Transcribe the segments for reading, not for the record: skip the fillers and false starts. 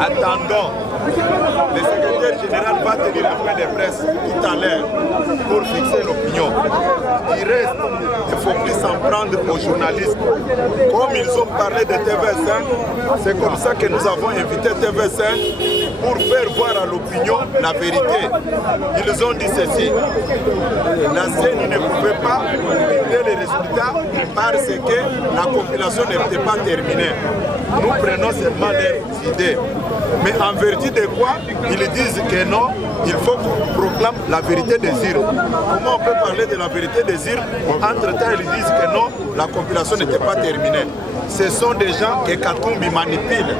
Attendons. Le secrétaire général va tenir un point de presse tout à l'heure pour fixer l'opinion. Il reste, il ne faut plus s'en prendre aux journalistes. Comme ils ont parlé de TV5, c'est comme ça que nous avons invité TV5 pour faire voir à l'opinion la vérité. Ils ont dit ceci. La CENI ne pouvait pas publier les résultats parce que la compilation n'était pas terminée. Nous prenons seulement leurs idées. Mais en vertu de quoi, ils disent que non, il faut qu'on proclame la vérité des urnes. Comment on peut parler de la vérité des urnes? Entre-temps, ils disent que non, la compilation n'était pas terminée. Ce sont des gens que Katumbi manipule.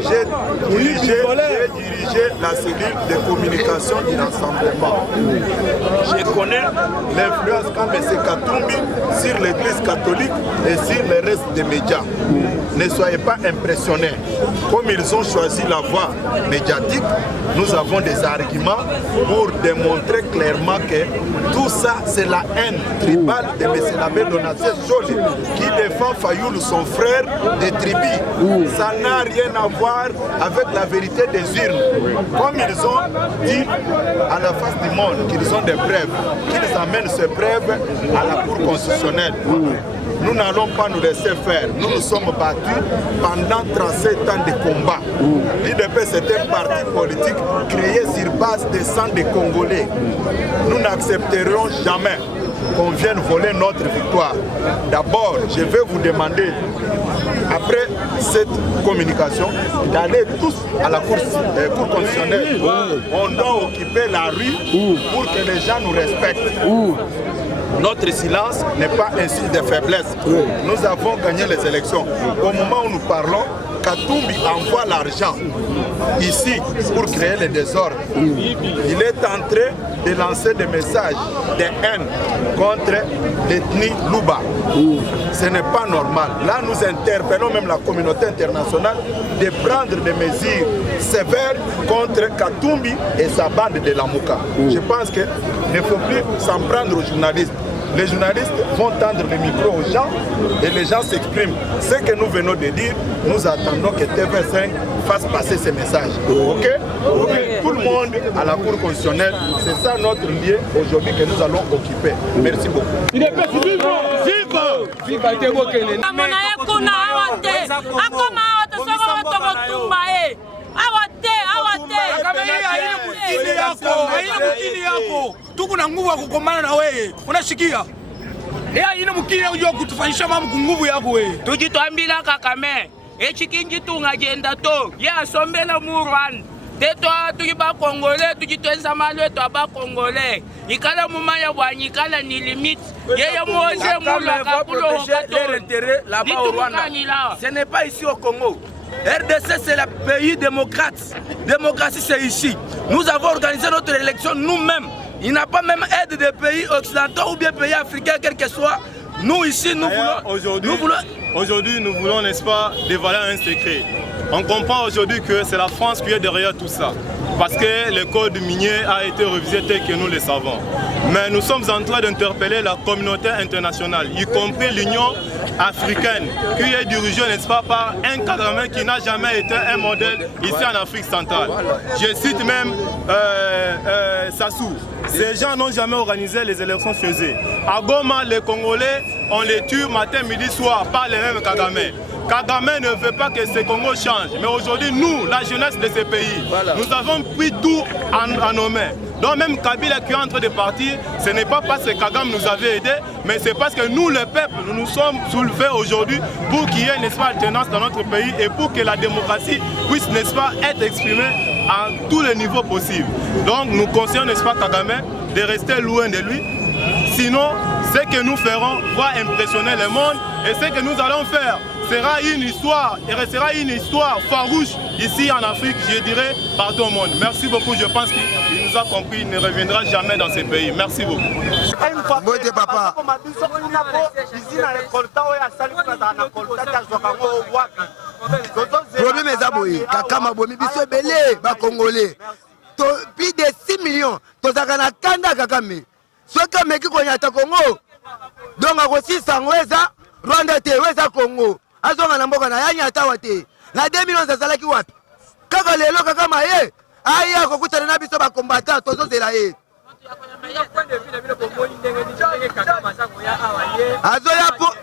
J'ai dirigé la cellule de communication du rassemblement. Je connais l'influence qu'a M. Katumbi sur l'église catholique et sur le reste des médias. Ne soyez pas impressionnés. Comme ils ont choisi la voie médiatique, nous avons des arguments pour démontrer clairement que tout ça, c'est la haine tribale de M. l'abbé Donatien Joly qui défend Fayoulou, son frère des tribus. Ça n'a rien à voir avec la vérité des urnes. Comme ils ont dit à la face du monde qu'ils ont des preuves, qu'ils amènent ces preuves à la Cour constitutionnelle. Nous n'allons pas nous laisser faire. Nous nous sommes battus pendant 37 ans de combat. L'IDP, c'est un parti politique créé sur base des sangs des Congolais. Nous n'accepterons jamais qu'on vienne voler notre victoire. D'abord, je vais vous demander, après cette communication, d'aller tous à la Cour constitutionnelle. On doit occuper la rue pour que les gens nous respectent. Notre silence n'est pas un signe de faiblesse. Nous avons gagné les élections. Au moment où nous parlons, Katumbi envoie l'argent ici pour créer le désordre. Il est en train de lancer des messages de haine contre l'ethnie Luba. Ce n'est pas normal. Là, nous interpellons même la communauté internationale de prendre des mesures sévères contre Katumbi et sa bande de Lamuka. Je pense qu'il ne faut plus s'en prendre aux journalistes. Les journalistes vont tendre le micro aux gens et les gens s'expriment. Ce que nous venons de dire, nous attendons que TV5 fasse passer ces messages. Ok? Tout le monde à la Cour constitutionnelle, c'est ça notre lieu aujourd'hui que nous allons occuper. Merci beaucoup. Tukuna nguvu ya kugombana na wewe. Unashikia? Ina mukili unajua kutufanyisha mambo nguvu yako wewe. Tujitwambila Kakame. Echikingi tungagenda to. Ya sombela mu Rwanda. Teto tukiba Congolais tujitwenza malwe to aba Congolais. Ikala mumaya bwanyikala ni limite. Yeye moze mula kabulo l'intérêt là-bas au Rwanda. Ce n'est pas ici au Congo. RDC, c'est le pays démocrate. Démocratie, c'est ici. Nous avons organisé notre élection nous-mêmes. Il n'y a pas même aide des pays occidentaux ou bien pays africains, quel que soit. Nous, ici, nous voulons... Aujourd'hui, nous voulons, n'est-ce pas, dévoiler un secret. On comprend aujourd'hui que c'est la France qui est derrière tout ça. Parce que le code minier a été révisé tel que nous le savons. Mais nous sommes en train d'interpeller la communauté internationale, y compris l'Union africaine, qui est dirigée, n'est-ce pas, par un Kagame qui n'a jamais été un modèle ici en Afrique centrale. Je cite même Sassou. Ces gens n'ont jamais organisé les élections chez eux. À Goma, les Congolais, on les tue matin, midi, soir par les mêmes Kagame. Kagame ne veut pas que ce Congo change. Mais aujourd'hui, nous, la jeunesse de ce pays, nous avons pris tout en nos mains. Donc même Kabila qui est en train de partir, ce n'est pas parce que Kagame nous avait aidés, mais c'est parce que nous, le peuple, nous nous sommes soulevés aujourd'hui pour qu'il y ait, n'est-ce pas, alternance dans notre pays et pour que la démocratie puisse, n'est-ce pas, être exprimée à tous les niveaux possibles. Donc nous conseillons, n'est-ce pas, Kagame, de rester loin de lui. Sinon, ce que nous ferons va impressionner le monde et ce que nous allons faire sera une histoire et restera une histoire farouche ici en Afrique, je dirais, partout au monde. Merci beaucoup, je pense qu'il nous a compris, il ne reviendra jamais dans ces pays. Merci beaucoup. Papa. Problème est aboyé. Kakama bomi biso belé ba Congolais. Plus de 6 millions. Tozakana kanda Kakame. Soka meki konyata Congo. Donc ako 600 weza Rwanda te weza Congo. Azonga na mboka na yanya tawa te. na 2011 azalaki wapi kaka lelo kaka maye aya kokutana na biso bakombatant tozozela ye azoya po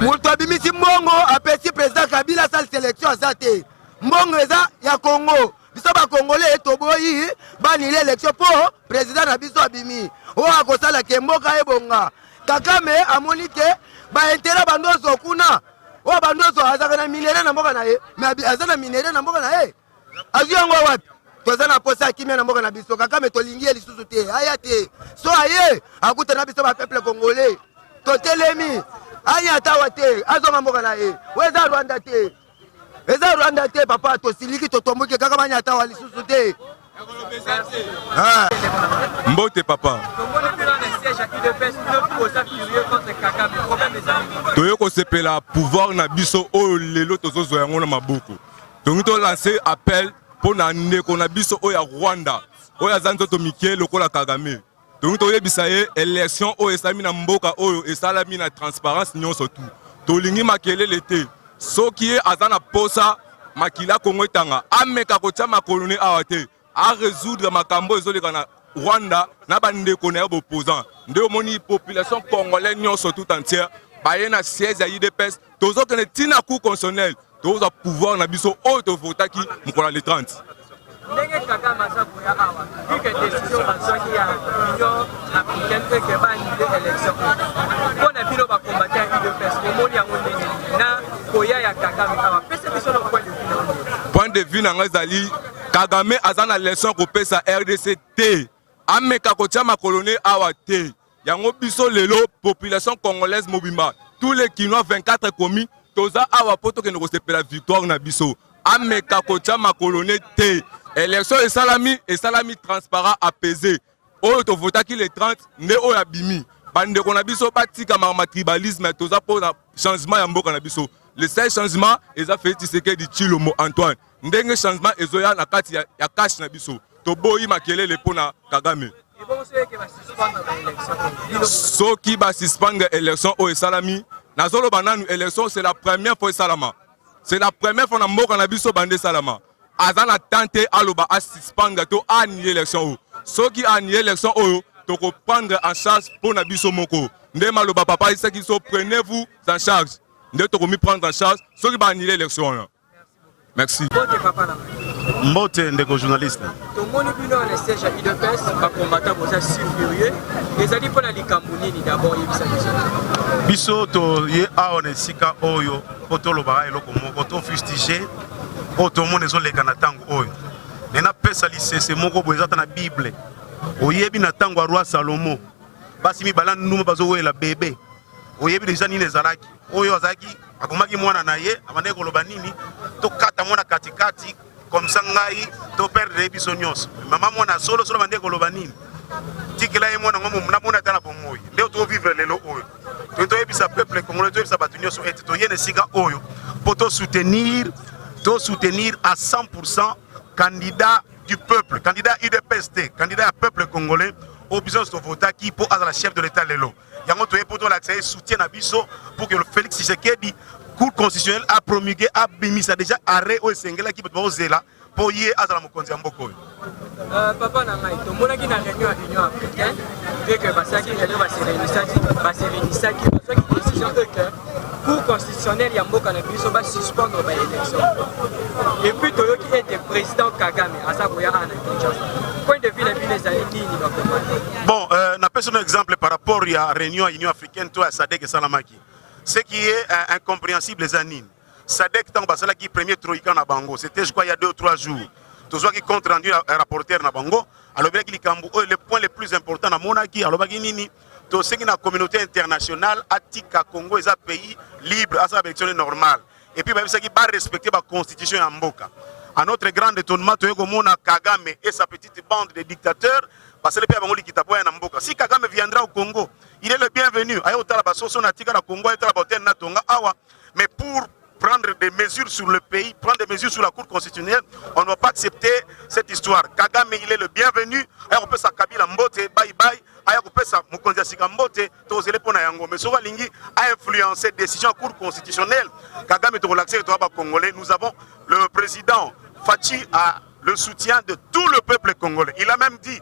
moto abimisi mbongo apesi président Kabila asali sélection aza te mbongo eza ya Congo biso bakongole toboyi banile élection po président na biso abimi oyo akosala ke mboka ebonga Kagame amoni ke baintere bandoso kuna oyo bandoso azaka na minere na mboka na ye mais aza na minere na mboka na ye azwi yango wapi toza na posa ya kimia na mboka na biso Kagame tolingi ye lisusu te aya te so aye akutana biso bapeuple congolais totelemi aya atawa te azonga mboka na ye o eza Rwanda te eza Rwanda te papa tosiliki totomboki kaka banya atawa lisusu te mbote papa toye kosepela pouvoir na biso oyo lelo tozozwa yango na maboko tongi tolancer appel mpo na ndeko na biso oyo ya Rwanda oyo aza nzoto mike lokola Kagame tongi toyebisa ye élection oyo esalami na mboka oyo esalami na transparence nyonso tu tolingi makelele te soki ye aza na posa makila Kongo etanga ameka kotia makoloni awa te a résoudre makambo ezoleka na Rwanda na bandeko na ye bopposant nde omoni population congolaise nyonso tout entière baye na siège ya UDPS tozokende ntina cour constitutionnelle tozwa pouvoir na biso oyo tovotaki mokolo le 30 ndenge Kagame aza koya awa bike décision bazwaki ya union africaine eke baanile élection mpo na bino bakombate ya UDPS omoni yango ndenge na koya ya Kagame awa pese biso na point de vue na nga ezali Kagame aza na leson kopesa RDC te ameka kotia makoloni awa te yango biso lelo population congolaise mobimba tous les Kinois 24 commis toza awa po tokende kosepela victoire na biso ameka kotia makoloni te élection esalami transparent apaisé oyo tovotaki le 30 nde oyo abimi bandeko na biso batika tribalisme toza po na changement ya mboka na biso le seul changement eza Félix Tshisekedi Tshilombo Antoine ndenge changement ezoya na kati ya cash na biso toboyi makelele mpo na Kagame soki basuspendre élection oyo esalami nazoloba nanu élection c'est la première fois esalama c'est la première fois na mboka na biso bande salama aza na tante aloba asuspendre to annuler élection oyo soki annuler élection oyo toko prendre en charge pour na biso moko nde maloba papa isaki so prenez-vous en charge nde toko mi prendre en charge soki ba annuler élection. Merci. Mbote ndeko journaliste. Tomoni bino na siège ya UDPS bakombata boza furieux ezali mpona likambo nini d'abord yebisa biso to ye awa na esika oyo po tolobaka eloko moko tofustige oyo tomoni ezoleka na ntango oyo nenapesa lisese moko boye ezata na bible oyebi na ntango ya roi Salomo basi mibala nduma bazowela bebe oyebi deja nini ezalaki oyo azalaki akomaki mwana na ye abandaki koloba nini tokata mwana katikati comme ça ngai to perdre biso nyonso mama mwana solo bandeki koloba nini tikela ye mwana ngomo na mona tala bomoi nde to vivre lelo oyo toyebisa peuple congolais toyebisa bato nyonso ete toye na esika oyo po soutenir à 100% candidat du peuple, candidat UDPST, candidat à peuple congolais, au besoin de voter qui pour être la chef de l'État lelo. Yango toye pour l'accès soutien à biso pour que le Félix Tshisekedi cour constitutionnel a promulgué a bimis a déjà arrêt au Sengela qui peut poser là pour y être la mokonzi mboko. Papa na ngai to monaki na réunion union africaine et que basaki réunion baserenisaki basaki décision que cour constitutionnel ya mboka na biso ba suspendre ba élection. Et puis toyoki était président Kagame asa koya ana Kinshasa. Point de vue la ville ezali nini ba komanda. Bon, na personne exemple par rapport à réunion à union africaine to à Sadek et Salamaki. Ce qui est incompréhensible les anines. Sadek tant basala qui premier troïka na bango, c'était je crois il y a 2 ou 3 jours. Tout ce qui compte rendu un rapporteur na bango, alors bien qu'il cambo le point le plus important na monaki, alors bien nini to ce qui na communauté internationale atika Congo est un pays libre à sa élection normale. Et puis ça qui va respecter la constitution en mboka. À notre grand étonnement, to mona Kagame et sa petite bande de dictateurs parce que le pays bangoli qui tapoya na mboka. Si Kagame viendra au Congo, il est le bienvenu. Ayo tala basoso na tika na Congo, tala boten na tonga awa, mais pour prendre des mesures sur le pays, prendre des mesures sur la Cour constitutionnelle, on ne va pas accepter cette histoire. Kagame, il est le bienvenu. Et on peut s'accabler la mbote, bye bye. aya kopesa mokonzi ya sika mbote tozele pona yango mais soka lingi a influencé décision cour constitutionnelle Kagame to relaxer to ba congolais. Nous avons le président Fachi a le soutien de tout le peuple congolais. Il a même dit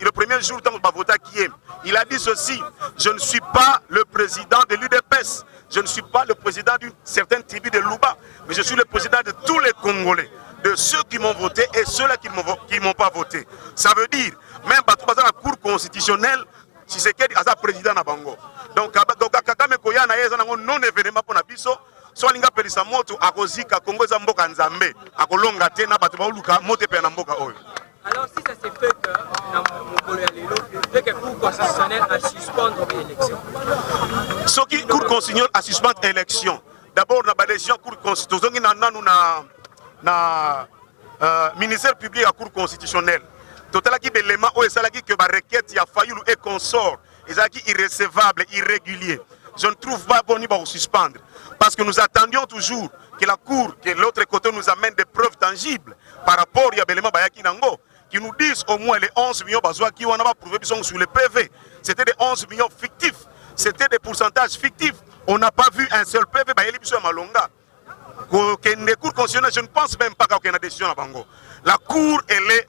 le premier jour dans le Bavota qui est, il a dit ceci: je ne suis pas le président de l'UDPS, je ne suis pas le président d'une certaine tribu de Luba, mais je suis le président de tous les Congolais, de ceux qui m'ont voté et ceux-là qui ne m'ont pas voté. Ça veut dire, même dans la Cour constitutionnelle, si c'est qu'il y a un président à Bango. Donc, Kagame Koya na yeza non événement pour Nabiso, soit linga pelisa moto akozika Congo za mboka nzambe, akolonga te na bato ba uluka mote pe na mboka oyo. Alors si ça s'est fait que dans mon fait que Cour constitutionnelle a suspendre l'élection. Ce qui Cour constitutionnelle a suspendre l'élection. D'abord na décision Cour constitutionnelle na ministère public à Cour constitutionnelle. Total qui élément ou ça qui que ba requête ya Fayulu et consort, ezaki irrécevable, irrégulier. Je ne trouve pas bon de suspendre parce que nous attendions toujours que la Cour, que l'autre côté nous amène des preuves tangibles par rapport à l'élément Bayaki Nango, qui nous disent au moins les 11 millions qui ont prouvé qu'ils sont sur le PV. C'était des 11 millions fictifs, c'était des pourcentages fictifs. On n'a pas vu un seul PV Bayeli Biso Malonga. Les cours constitutionnelles, je ne pense même pas qu'il y ait une décision à Bango. La Cour, elle est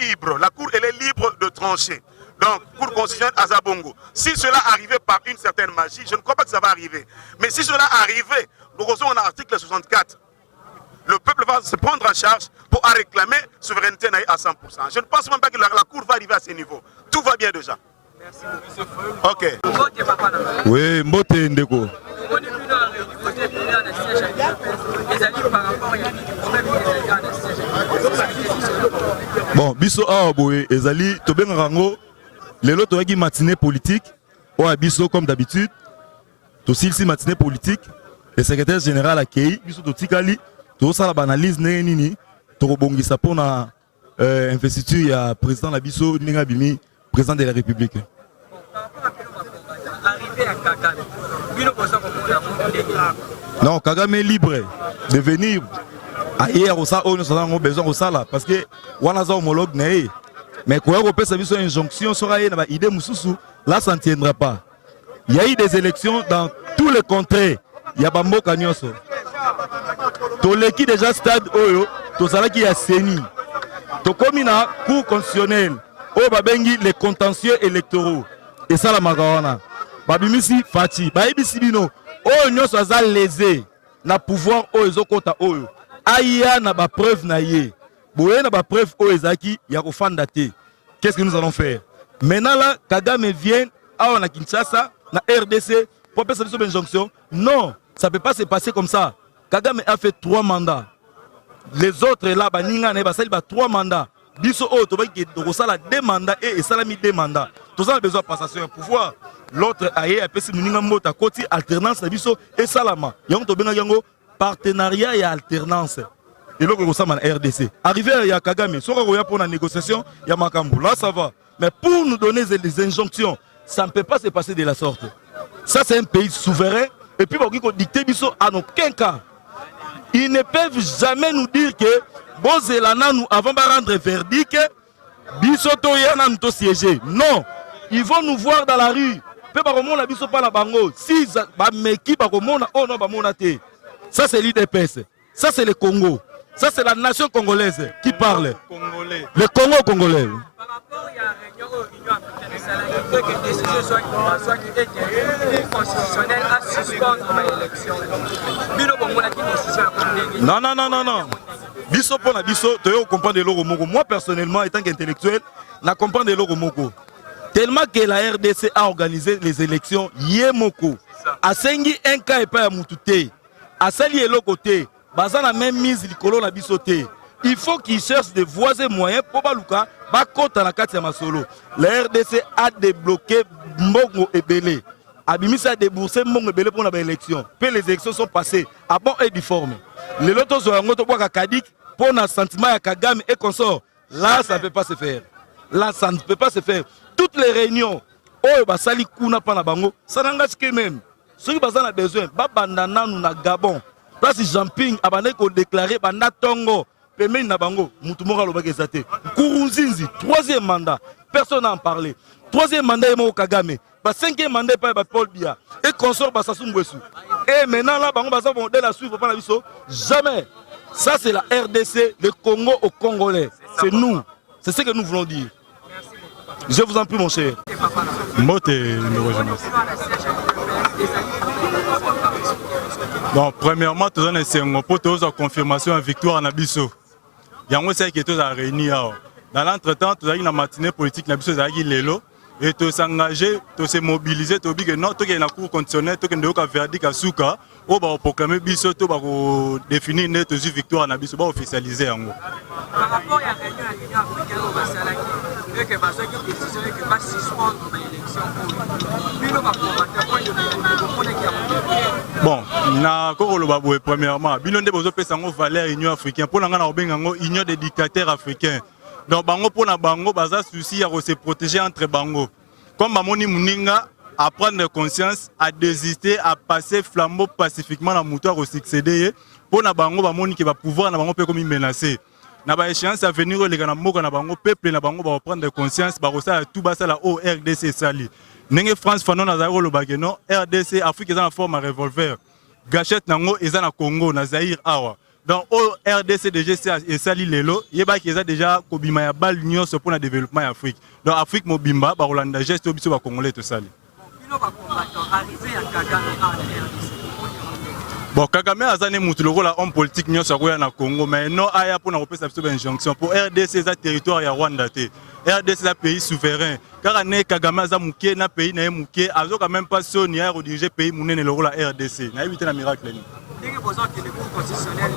libre. La Cour, elle est libre de trancher. Donc, Cour constitutionnelle à Zabongo. Si cela arrivait par une certaine magie, je ne crois pas que ça va arriver. Mais si cela arrivait, nous avons un article 64. Le peuple va se prendre en charge pour réclamer souveraineté à 100%. Je ne pense même pas que la Cour va arriver à ce niveau. Tout va bien déjà. Merci. Ok. Oui, Mbote Ndeko. Bon, biso awa boye ezali tobenga rango lelo toyaki matinée politique oya biso comme d'habitude tosilisi matinée politique le secrétaire général akei biso totikali tosala banalise ndenge nini tokobongisa mpona investiture ya président na biso ndenge abimi président de la République. Non, Kagame est libre de venir ailleurs au ça, on a besoin de ça là parce que on a un homologue né. Mais quand on peut savoir une injonction sur une idée mususu, là ça ne tiendra pas. Il y a eu des élections dans tous les contrées. Il y a Bambo Kanyoso. Tous les qui déjà stade Oyo, tous ceux qui a Seni. Tout comme il a cour constitutionnelle, au Babengi les contentieux électoraux. Et ça la Magawana. Babimisi Fati, Babimisi Bino, oh nyoso aza lésé na pouvoir Oyo Kota Oyo. Aya na ba preuve na ye. Boye na ba preuve Oyo Ezaki ya kofanda te. Qu'est-ce que nous allons faire? Maintenant là, Kagame vient à na Kinshasa, na RDC, pour faire cette injonction. Non, ça ne peut pas se passer comme ça. Kagame a fait 3 mandats. Les autres là, Baninga na basali ba 3 mandats. Biso o to ba ki dokosala 2 mandats et salami 2 mandats. Tous ça besoin de passation de pouvoir. L'autre aye a pesi muninga mota koti alternance na biso et salama. Yango to benga yango partenariat et alternance. Et là, on a RDC. Arrivé à Kagame, si on a pour la négociation, il y a Makambu. Là, ça va. Mais pour nous donner des injonctions, ça ne peut pas se passer de la sorte. Ça, c'est un pays souverain. Et puis, on dicter en aucun cas. Ils ne peuvent jamais nous dire que Bozelana, nous avons de rendre verdict, Bisoto Yana nous siéger. Non. Ils vont nous voir dans la rue. Si ça, c'est l'IDPS. Ça, c'est le Congo. Ça, c'est la nation congolaise qui parle. Congolais. Le Congo congolais. Par rapport à la réunion africaine, il faut que les décisions soient constitutionnelles à suspendre l'élection. Non, non, non, non, non. Biso pour la biso, tu veux comprendre le Moko. Moi, personnellement, étant qu'intellectuel, je comprends le Moko. Tellement que la RDC a organisé les élections, Yemoko. A Sengi, un cas et pas à Moutouté. A Sali et l'autre côté. Bazana même mise l'icolo na bisoté. Il faut qu'ils cherchent des voies et moyens pour baluka ba kota na kati ya masolo. La RDC a débloqué Mbongo et Belé. Abimisa a déboursé Mbongo et Belé pour l'élection. Puis les élections sont passées à bon et difforme. Les lotos ont un Kadik pour un sentiment à Kagame et consort. Là, ça ne peut pas se faire. Là, ça ne peut pas se faire. Toutes les réunions, oh, bah, sali kuna pa na bango, ça n'engage que même. Ceux qui ont besoin, bah, bandana nous na Gabon. Place jumping, abandonné qu'on déclaré, banda tongo, paiement na bango, moutumora l'obagezate. Kurunzinzi, 3e mandat, personne n'a en parlé. troisième mandat est Kagame, le cinquième mandat est Paul Biya, et consort Sassou Nguesso. Et maintenant, là, on va modèle la suivre par la mission. Jamais. Ça, c'est la RDC, le Congo au Congolais. C'est nous. C'est ce que nous voulons dire. Je vous en prie, mon cher. Bon, premièrement, tous les Sénégalais, pour tous la confirmation de victoire en Abisso. Il y a un qui est tous réunis. Dans l'entretemps, tous la matinée politique en Abisso, Lelo. Et tous s'engager, tous se mobiliser, tous dire que non, tous qui ont un cours conditionnel, tous qui ont un verdict à Souka, ou va proclamer Bisso, tous va définir une victoire en Abisso, va officialiser en haut. Par rapport à la réunion africaine au Bassalaki, et que Bassalaki a décidé que va suspendre l'élection pour bon, na Korolo premièrement, Bino nde bozo pesa ngo valeur Union africaine pour nga na obenga ngo Union des dictateurs africains. Donc bango pour na bango baza souci à se protéger entre bango. Comme bamoni muninga à prendre conscience, à désister, à passer flambeau pacifiquement la moutoire au succéder pour na bango bamoni qui va pouvoir na bango peut comme menacer. Na ba échéance à venir les gana moko na bango peuple na bango va prendre conscience ba ça tout basa la RDC sali. Nenge France fanon na zairo lo bageno RDC Afrique est en forme à revolver. Gachette nango eza na Congo na Zaïre awa. Donc au RDC déjà et sali lelo yeba ki eza déjà kobima ya bal union pour le développement en Afrique. Donc Afrique mobimba ba Rolanda geste biso ba congolais to sali. Bino ba combattant arrivé à Kagame en RDC. Bon, Kagame a zane moutouloko la homme politique nyonso akoya na Congo, mais non aya pour na repesa biso injonction pour RDC c'est territoire ya Rwanda te. RDC c'est un pays souverain. Car ané Kagame a muké na pays na muké, azo quand même pas soni à rediriger pays munene loko la RDC. Na éviter na miracle ni. Dès que besoin que le cours constitutionnel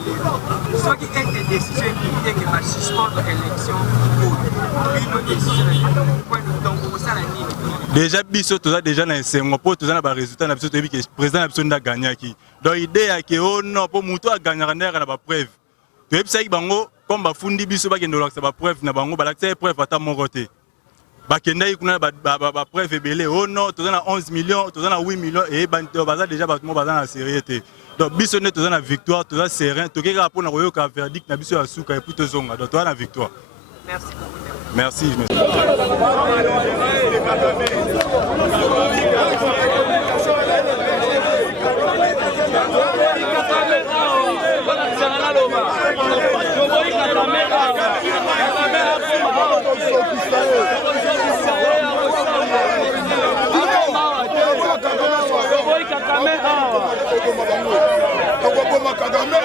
soit qui est des décisions qui que va suspendre l'élection pour une décision point donc ça la ligne. Déjà biso toza déjà na nsengo po toza na ba résultat na biso toyebi que président na biso nda gagnaki. Donc idée ya ke oh non po muto a gagnaka ndera na ba preuve. Toyebi sa bango comme ba fundi biso ba kendo lakisa ba preuve na bango ba lakisa preuve ata moko te. Ba kenda ikuna ba preuve ebele oh non toza na 11 millions, toza na 8 millions et banto baza déjà ba mo baza na sérieuxité. Donc biso ne toza na victoire, toza serein, tokeka po na koyoka verdict na biso ya suka et puis tozonga. Donc toza na victoire. Merci beaucoup. Merci. Kagame